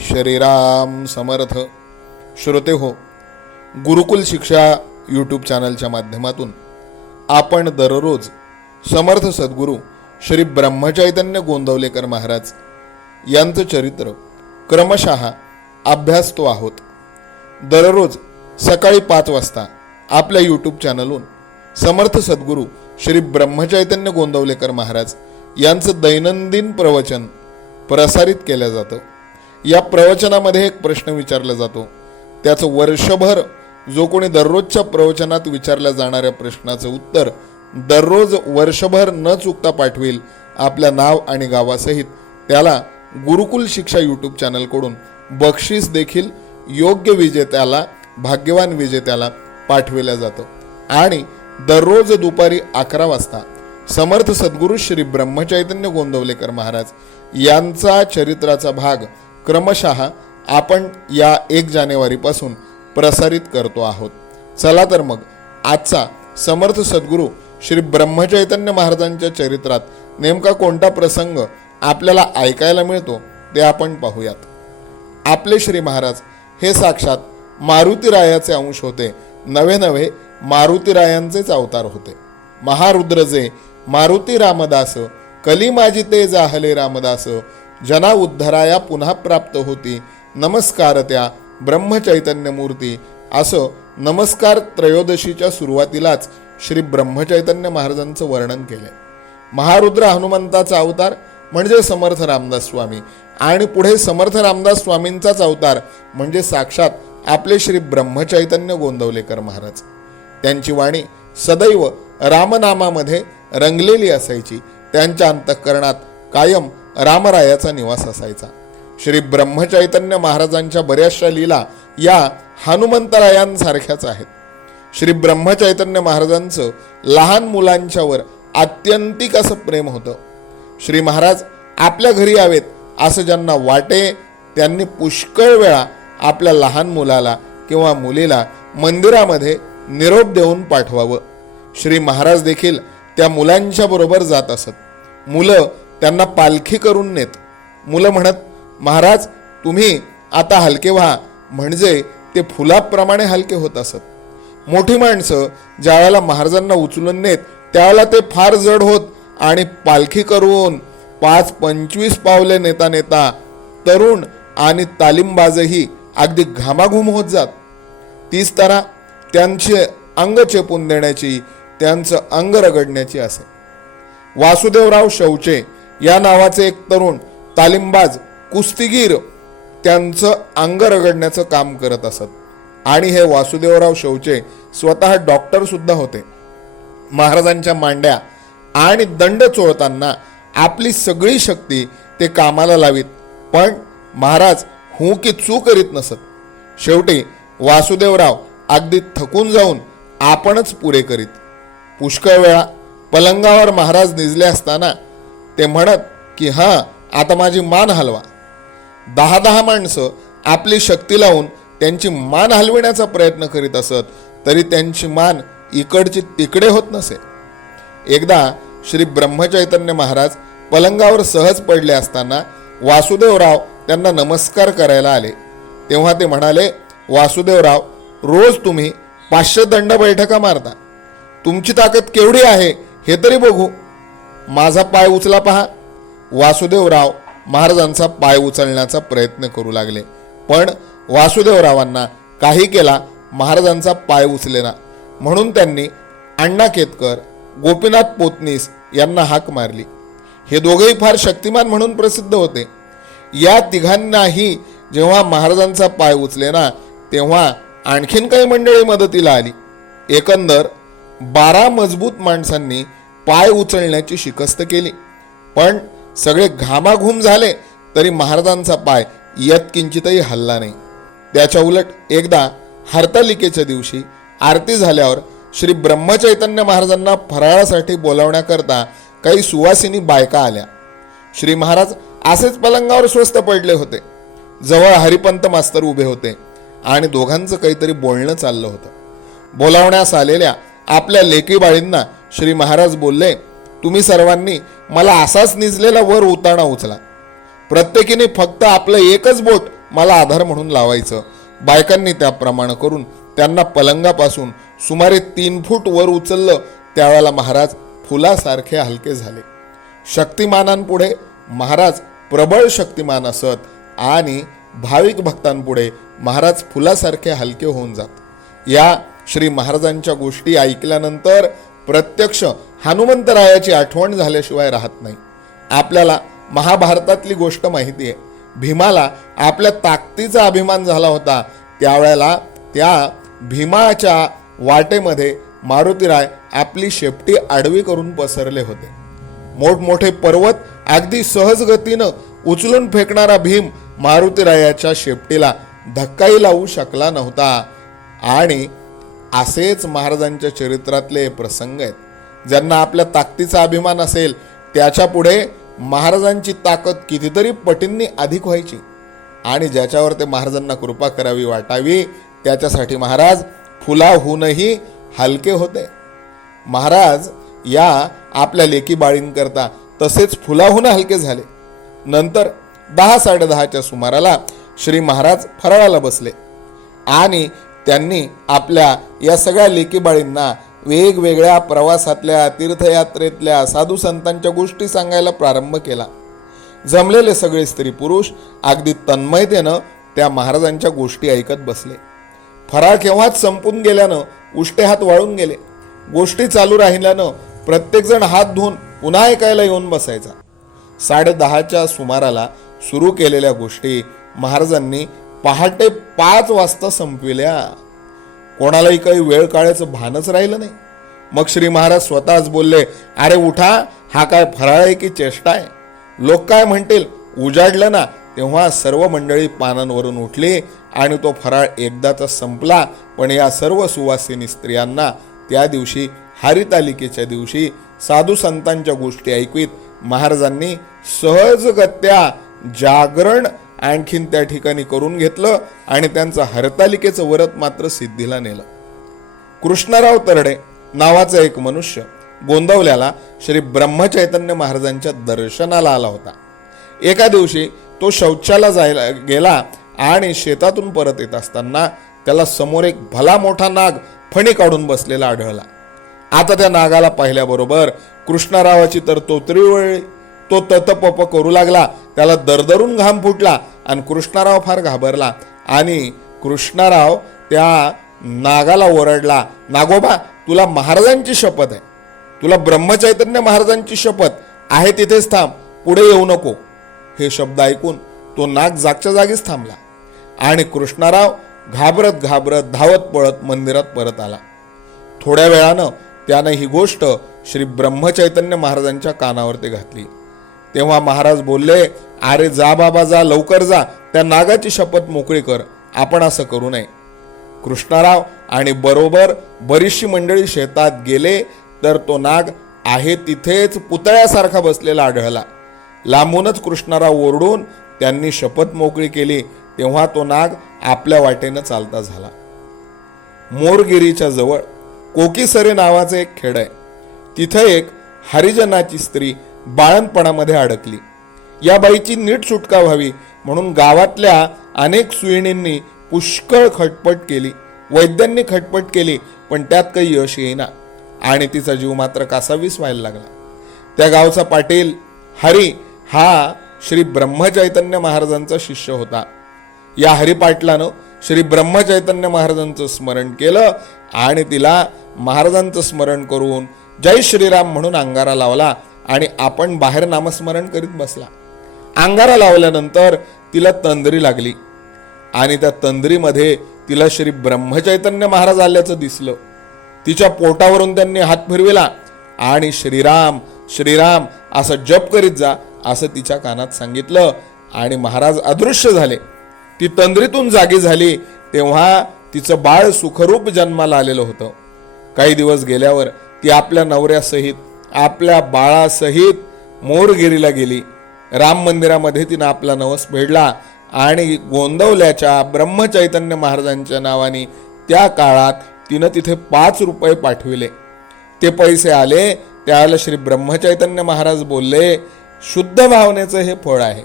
श्रीराम समर्थ. श्रोते हो गुरुकुल शिक्षा यूट्यूब चॅनलच्या माध्यमातून आपण दररोज समर्थ सद्गुरू श्री ब्रह्मचैतन्य गोंदवलेकर महाराज यांचं चरित्र क्रमशः अभ्यासतो आहोत. दररोज सकाळी पाच वाजता आपल्या यूट्यूब चॅनलहून समर्थ सद्गुरू श्री ब्रह्मचैतन्य गोंदवलेकर महाराज यांचं दैनंदिन प्रवचन प्रसारित केलं जातं. या प्रवचनामध्ये एक प्रश्न विचारला जातो. त्याचं वर्षभर जो कोणी दररोजच्या प्रवचनात विचारल्या जाणाऱ्या प्रश्नाचं उत्तर दररोज वर्षभर न चुकता पाठवेल आपल्या नाव आणि गावासहित. त्याला गुरुकुल शिक्षा यूट्यूब चॅनलकडून बक्षीस देखील योग्य विजेत्याला भाग्यवान विजेत्याला पाठविलं जातं. आणि दररोज दुपारी अकरा वाजता समर्थ सद्गुरू श्री ब्रह्मचैतन्य गोंदवलेकर महाराज यांचा चरित्राचा भाग क्रमशः आपण या एक जानेवारीपासून प्रसारित करतो आहोत. चला तर मग आजचा समर्थ सद्गुरू श्री ब्रह्मचैतन्य महाराजांच्या चरित्रात नेमका कोणता प्रसंग आपल्याला ऐकायला मिळतो ते आपण पाहूयात. आपले श्री महाराज हे साक्षात मारुतीरायाचे अंश होते. नवे नवे मारुतीरायांचेच अवतार होते. महारुद्र जे मारुती रामदास कली ते जाहले रामदास जना उद्धराया पुन्हा प्राप्त होती. नमस्कार त्या ब्रह्मचैतन्य मूर्ती असं नमस्कार त्रयोदशीच्या सुरुवातीलाच श्री ब्रह्मचैतन्य महाराजांचं वर्णन केलंय महारुद्र हनुमंताचा अवतार म्हणजे समर्थ रामदास स्वामी आणि पुढे समर्थ रामदास स्वामींचाच अवतार म्हणजे साक्षात आपले श्री ब्रह्मचैतन्य गोंदवलेकर महाराज. त्यांची वाणी सदैव रामनामामध्ये रंगलेली असायची. त्यांच्या अंतःकरणात कायम रामरायाचा निवास असायचा. श्री ब्रह्मचैतन्य महाराजांच्या बऱ्याचशा लीला या हनुमंतरायांसारख्याच आहेत. श्री ब्रह्मचैतन्य महाराजांचं लहान मुलांच्यावर आत्यंतिक असं प्रेम होतं. श्री महाराज आपल्या घरी यावेत असं ज्यांना वाटे त्यांनी पुष्कळ वेळा आपल्या लहान मुलाला किंवा मुलीला मंदिरामध्ये निरोप देऊन पाठवावं. श्री महाराज देखील त्या मुलांच्या बरोबर जात असत. मुलं त्यांना पालखी करून नेत. मुलं म्हणत महाराज तुम्ही आता हलके व्हा. म्हणजे ते फुलाप्रमाणे हलके होत असत. मोठी माणसं ज्यावेळेला महाराजांना उचलून नेत त्यावेळेला ते फार जड होत आणि पालखी करून पाच पंचवीस पावले नेता नेता तरुण आणि तालीमबाजही अगदी घामाघूम होत जात. तीच तारा त्यांचे अंग चेपून देण्याची त्यांचं अंग रगडण्याची असे. वासुदेवराव शौचे या नावाचे एक तरुण तालिमबाज कुस्तीगीर त्यांचं अंग रगडण्याचं काम करत असत. आणि हे वासुदेवराव शौचे स्वतः डॉक्टर सुद्धा होते. महाराजांच्या मांड्या आणि दंड चोळताना आपली सगळी शक्ती ते कामाला लावीत. पण महाराज हू की चू करीत नसत. शेवटी वासुदेवराव अगदी थकून जाऊन आपणच पुरे करीत. पुष्कळ वेळा पलंगावर महाराज निजले असताना ते म्हणत की हां आता माझी मान हलवा. दहा दहा माणसं आपली शक्ती लावून त्यांची मान हलविण्याचा प्रयत्न करीत असत तरी त्यांची मान इकडची तिकडे होत नसे. एकदा श्री ब्रह्मचैतन्य महाराज पलंगावर सहज पडले असताना वासुदेवराव त्यांना नमस्कार करायला आले. तेव्हा ते म्हणाले वासुदेवराव रोज तुम्ही पाचशे दंड बैठका मारता. तुमची ताकद केवढी आहे हे तरी बघू. माझा पाय उचला पहा. वासुदेवराव महाराजांचा पाय उचलण्याचा प्रयत्न करू लागले. पण वासुदेवरावांना काही केला महाराजांचा पाय उचलेना म्हणून त्यांनी अण्णा केतकर गोपीनाथ पोतनीस यांना हाक मारली. हे दोघेही फार शक्तिमान म्हणून प्रसिद्ध होते. या तिघांनाही जेव्हा महाराजांचा पाय उचलेना तेव्हा आणखीन काही मंडळी मदतीला आली. एकंदर बारा मजबूत माणसांनी पाय उचलण्याची शिकस्त केली. पण सगळे घामाघूम झाले तरी महाराजांचा पाय यत्किंचितही हल्ला नाही. त्याच्या उलट एकदा हरतालिकेच्या दिवशी आरती झाल्यावर श्री ब्रह्मचैतन्य महाराजांना फराळासाठी बोलावण्याकरता काही सुवासिनी बायका आल्या. श्री महाराज असेच पलंगावर स्वस्त पडले होते. जवळ हरिपंत मास्तर उभे होते आणि दोघांचं काहीतरी बोलणं चाललं होतं. बोलावण्यास आलेल्या आपल्या लेकीबाळींना श्री महाराज बोलले तुम्ही सर्वांनी मला असाच निजलेला वर उताणा उचला. प्रत्येकीने फक्त आपलं एकच बोट मला आधार म्हणून लावायचं. बायकांनी त्याप्रमाणे करून त्यांना पलंगापासून सुमारे तीन फूट वर उचललं त्यावेळेला महाराज फुलासारखे हलके झाले. शक्तिमानांपुढे महाराज प्रबळ शक्तिमान असत आणि भाविक भक्तांपुढे महाराज फुलासारखे हलके होऊन जात. या श्री महाराजांच्या गोष्टी ऐकल्यानंतर प्रत्यक्ष हनुमंतरायाची आठवण झाल्याशिवाय राहत नाही. आपल्याला महाभारतातली गोष्ट माहिती आहे. भीमाला आपल्या ताकदीचा अभिमान झाला होता. त्यावेळेला त्या भीमाच्या वाटेमध्ये मारुतीराय आपली शेपटी आडवी करून पसरले होते. मोठमोठे पर्वत अगदी सहज गतीनं उचलून फेकणारा भीम मारुतीरायाच्या शेपटीला धक्काही लावू शकला नव्हता. आणि असेच महाराजांच्या चरित्रातले प्रसंग आहेत. ज्यांना आपल्या ताकदीचा अभिमान असेल त्याच्या पुढे महाराजांची ताकद कितीतरी पटींनी अधिक व्हायची. आणि ज्याच्यावर ते महाराजांना कृपा करावी वाटावी त्याच्यासाठी महाराज फुलाहूनही हलके होते. महाराज या आपल्या लेकी बाळींकरता तसेच फुलाहून हलके झाले. नंतर दहा साडेदहाच्या सुमाराला श्री महाराज फराळाला बसले. आणि त्यांनी आपल्या या सगळ्या लेकीबाळींना वेगवेगळ्या प्रवासातल्या तीर्थयात्रेतल्या साधू संतांच्या गोष्टी सांगायला प्रारंभ केला. जमलेले सगळे स्त्री पुरुष अगदी तन्मयतेनं त्या महाराजांच्या गोष्टी ऐकत बसले. फराळ केव्हाच संपून गेल्यानं उष्टे हात वाळून गेले. गोष्टी चालू राहिल्यानं प्रत्येकजण हात धुवून पुन्हा ऐकायला येऊन बसायचा. साडेदहाच्या सुमाराला सुरू केलेल्या गोष्टी महाराजांनी पहाटे पाच वाजता संपविल्या. कोणालाही काही वेळ काळाचं भानच राहिलं नाही. मग श्री महाराज स्वतःच बोलले अरे उठा हा काय फराळ आहे की चेष्टा आहे? लोक काय म्हणतील? उजाडलं ना. तेव्हा सर्व मंडळी पानांवरून उठली आणि तो फराळ एकदाचा संपला. पण या सर्व सुवासिनी स्त्रियांना त्या दिवशी हरितालिकेच्या दिवशी साधू संतांच्या गोष्टी ऐकवीत महाराजांनी सहजगत्या जागरण आणखीन त्या ठिकाणी करून घेतलं आणि त्यांचं हरतालिकेचं व्रत मात्र सिद्धीला नेलं. कृष्णराव तरडे नावाचा एक मनुष्य गोंदवल्याला श्री ब्रह्मचैतन्य महाराजांच्या दर्शनाला आला होता. एका दिवशी तो शौचाला जायला गेला आणि शेतातून परत येत असताना त्याला समोर एक भला मोठा नाग फणी काढून बसलेला आढळला. आता त्या नागाला पाहिल्याबरोबर कृष्णरावाची तर तो त्रिवळी तो ततपप करू लागला. त्याला दरदरून घाम फुटला आणि कृष्णराव फार घाबरला. आणि कृष्णराव त्या नागाला ओरडला नागोबा तुला महाराजांची शपथ आहे. तुला ब्रह्मचैतन्य महाराजांची शपथ आहे तिथेच थांब पुढे येऊ नको. हे शब्द ऐकून तो नाग जागच्या जागीच थांबला. आणि कृष्णराव घाबरत घाबरत धावत पळत मंदिरात परत आला. थोड्या वेळानं त्यानं ही गोष्ट श्री ब्रह्मचैतन्य महाराजांच्या कानावरती घातली. तेव्हा महाराज बोलले अरे जा बाबा जा लवकर जा. त्या नागाची शपथ मोकळी कर. आपण असं करू नये. कृष्णराव आणि बरोबर बरीचशी मंडळी शेतात गेले तर तो नाग आहे तिथेच पुतळ्यासारखा बसलेला आढळला. लांबूनच कृष्णराव ओरडून त्यांनी शपथ मोकळी केली. तेव्हा तो नाग आपल्या वाटेनं चालता झाला. मोरगिरीच्या जवळ कोकीसरे नावाचं एक खेड आहे. तिथं एक हरिजनाची स्त्री बाळणपणामध्ये अडकली. या बाईची नीट सुटका व्हावी म्हणून गावातल्या अनेक सुईणींनी पुष्कळ खटपट केली. वैद्यांनी खटपट केली पण त्यात काही यश येईना. आणि तिचा जीव मात्र कासावीस व्हायला लागला. त्या गावचा पाटील हरी हा श्री ब्रह्मचैतन्य महाराजांचा शिष्य होता. या हरिपाटलानं श्री ब्रह्मचैतन्य महाराजांचं स्मरण केलं आणि तिला महाराजांचं स्मरण करून जय श्रीराम म्हणून अंगारा लावला. आणि आपण बाहेर नामस्मरण करीत बसला. अंगारा लावल्यानंतर तिला तंद्री लागली. आणि त्या तंद्रीमध्ये तिला श्री ब्रह्मचैतन्य महाराज आल्याचं दिसलं. तिच्या पोटावरून त्यांनी हात फिरविला आणि श्रीराम श्रीराम असं जप करीत जा असं तिच्या कानात सांगितलं आणि महाराज अदृश्य झाले. ती तंद्रीतून जागी झाली तेव्हा तिचं बाळ सुखरूप जन्माला आलेलं होतं. काही दिवस गेल्यावर ती आपल्या नवऱ्यासहित आपल्या बाळासहित मोरगिरीला गेली. राम मंदिरामध्ये तिनं आपला नवस फेडला आणि गोंदवल्याच्या ब्रह्मचैतन्य महाराजांच्या नावाने त्या काळात तिनं तिथे पाच रुपये पाठविले. ते पैसे आले त्यावेळेला श्री ब्रह्मचैतन्य महाराज बोलले शुद्ध भावनेचं हे फळ आहे.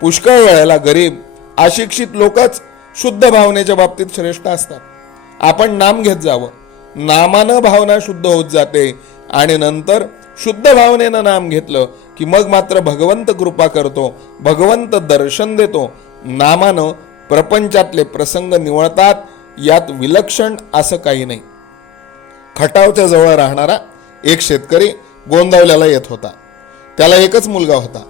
पुष्कळ वेळेला गरीब अशिक्षित लोकच शुद्ध भावनेच्या बाबतीत श्रेष्ठ असतात. आपण नाम घेत जावं. नामानं भावना शुद्ध होत जाते. आणि नंतर शुद्ध भावनेनं नाम घेतलं की मग मात्र भगवंत कृपा करतो भगवंत दर्शन देतो. नामानं प्रपंचातले प्रसंग निवळतात यात विलक्षण असं काही नाही. खटावच्या जवळ राहणारा एक शेतकरी गोंदावल्याला येत होता. त्याला एकच मुलगा होता.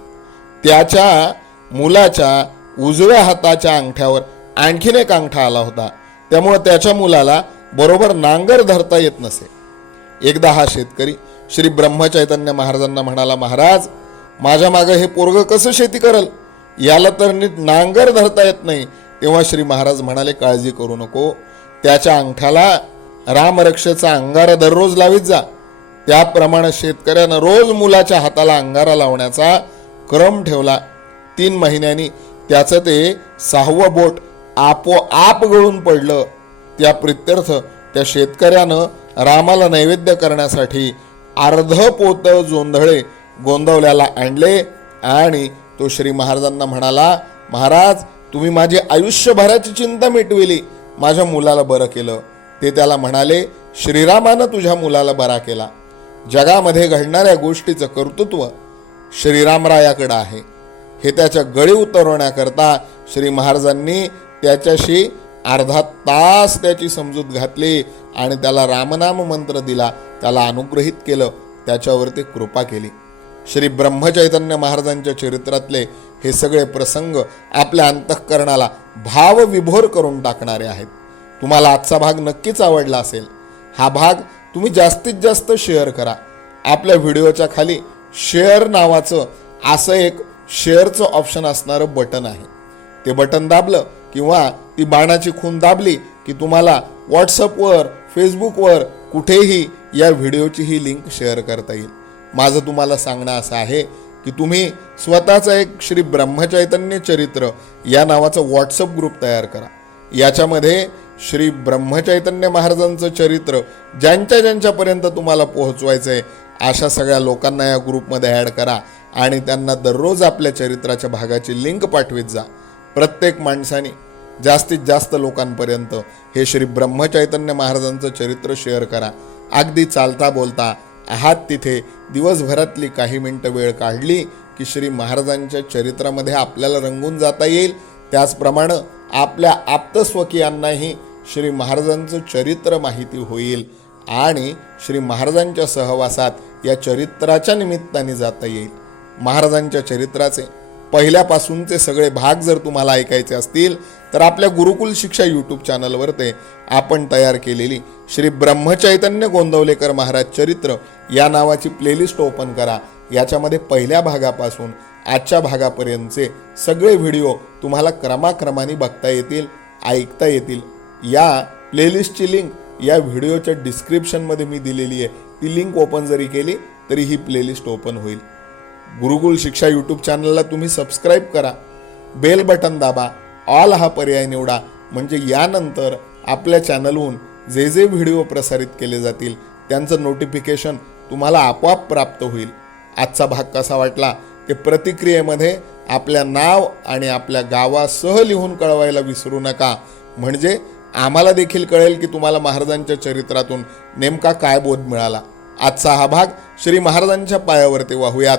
त्याच्या मुलाच्या उजव्या हाताच्या अंगठ्यावर आणखीन एक अंगठा आला होता. त्यामुळे त्याच्या मुलाला बरोबर नांगर धरता येत नसे. एकदा हा शेतकरी श्री ब्रह्मचैतन्य महाराजांना म्हणाला महाराज माझ्या मागं हे पोरग कसं शेती करल? याला तर नीट नांगर धरता येत नाही. तेव्हा श्री महाराज म्हणाले काळजी करू नको. त्याच्या अंगठ्याला रामरक्षेचा अंगारा दररोज लावीत जा. त्याप्रमाणे शेतकऱ्यानं रोज मुलाच्या हाताला अंगारा लावण्याचा क्रम ठेवला. तीन महिन्यांनी त्याचं ते सहावं बोट आपोआप गळून पडलं. त्या प्रित्यर्थ त्या शेतकऱ्यानं रामाला नैवेद्य करण्यासाठी अर्ध पोत जोंधळे गोंदवल्याला आणले आणि तो श्री महाराजांना म्हणाला महाराज तुम्ही माझी आयुष्यभराची चिंता मिटविली. माझ्या मुलाला बरं केलं. ते त्याला म्हणाले श्रीरामानं तुझ्या मुलाला बरा केला. जगामध्ये घडणाऱ्या गोष्टीचं कर्तृत्व श्रीरामरायाकडं आहे. हे त्याच्या गळी उतरवण्याकरता श्री महाराजांनी त्याच्याशी अर्धा तास त्याची समजूत घातली आणि त्याला रामनाम मंत्र दिला. त्याला अनुग्रहित केलं. त्याच्यावरती कृपा केली. श्री ब्रह्मचैतन्य महाराजांच्या चरित्रातले हे सगळे प्रसंग आपल्या अंतःकरणाला भावविभोर करून टाकणारे आहेत. तुम्हाला आजचा भाग नक्कीच आवडला असेल. हा भाग तुम्ही जास्तीत जास्त शेअर करा. आपल्या व्हिडिओच्या खाली शेअर नावाचं असं एक शेअरचं ऑप्शन असणारं बटन आहे. ते बटन दाबलं किंवा ती बाणाची खून दाबली की तुम्हाला व्हॉट्सअपवर फेसबुकवर कुठेही या व्हिडिओची ही लिंक शेअर करता येईल. माझं तुम्हाला सांगणं असं आहे की तुम्ही स्वतःचं एक श्री ब्रह्मचैतन्य चरित्र या नावाचं व्हॉट्सअप ग्रुप तयार करा. याच्यामध्ये श्री ब्रह्मचैतन्य महाराजांचं चरित्र ज्यांच्या ज्यांच्यापर्यंत तुम्हाला पोहोचवायचं आहे अशा सगळ्या लोकांना या ग्रुपमध्ये ॲड करा आणि त्यांना दररोज आपल्या चरित्राच्या भागाची लिंक पाठवीत जा. प्रत्येक माणसाने जास्तीत जास्त लोकांपर्यंत हे श्री ब्रह्मचैतन्य महाराजांचं चरित्र शेअर करा. अगदी चालता बोलता आहात तिथे. दिवसभरातली काही मिनटं वेळ काढली की श्री महाराजांच्या चरित्रामध्ये आपल्याला रंगून जाता येईल. त्याचप्रमाणे आपल्या आप्तस्वकीयांनाही श्री महाराजांचं चरित्र माहिती होईल आणि श्री महाराजांच्या सहवासात या चरित्राच्या निमित्ताने जाता येईल. महाराजांच्या चरित्राचे पहिल्यापासूनचे सगळे भाग जर तुम्हाला ऐकायचे असतील तर आपल्या गुरुकुल शिक्षा यूट्यूब चॅनलवर ते आपण तयार केलेली श्री ब्रह्मचैतन्य गोंदवलेकर महाराज चरित्र या नावाची प्लेलिस्ट ओपन करा. याच्यामध्ये पहिल्या भागापासून आजच्या भागापर्यंतचे सगळे व्हिडिओ तुम्हाला क्रमाक्रमाने बघता येतील ऐकता येतील. या प्लेलिस्टची लिंक या व्हिडिओच्या डिस्क्रिप्शनमध्ये मी दिलेली आहे. ती लिंक ओपन जरी केली तरी ही प्लेलिस्ट ओपन होईल. गुरुकुल शिक्षा यूट्यूब चॅनलला तुम्ही सबस्क्राईब करा बेल बटन दाबा ऑल हा पर्याय निवडा म्हणजे यानंतर आपल्या चॅनलहून जे जे व्हिडिओ प्रसारित केले जातील त्यांचं नोटिफिकेशन तुम्हाला आपोआप प्राप्त होईल. आजचा भाग कसा वाटला? ते प्रतिक्रियेमध्ये आपल्या नाव आणि आपल्या गावासह लिहून कळवायला विसरू नका. म्हणजे आम्हाला देखील कळेल की तुम्हाला महाराजांच्या चरित्रातून नेमका काय बोध मिळाला. आजचा हा भाग श्री महाराजांच्या पायावरती वाहूयात.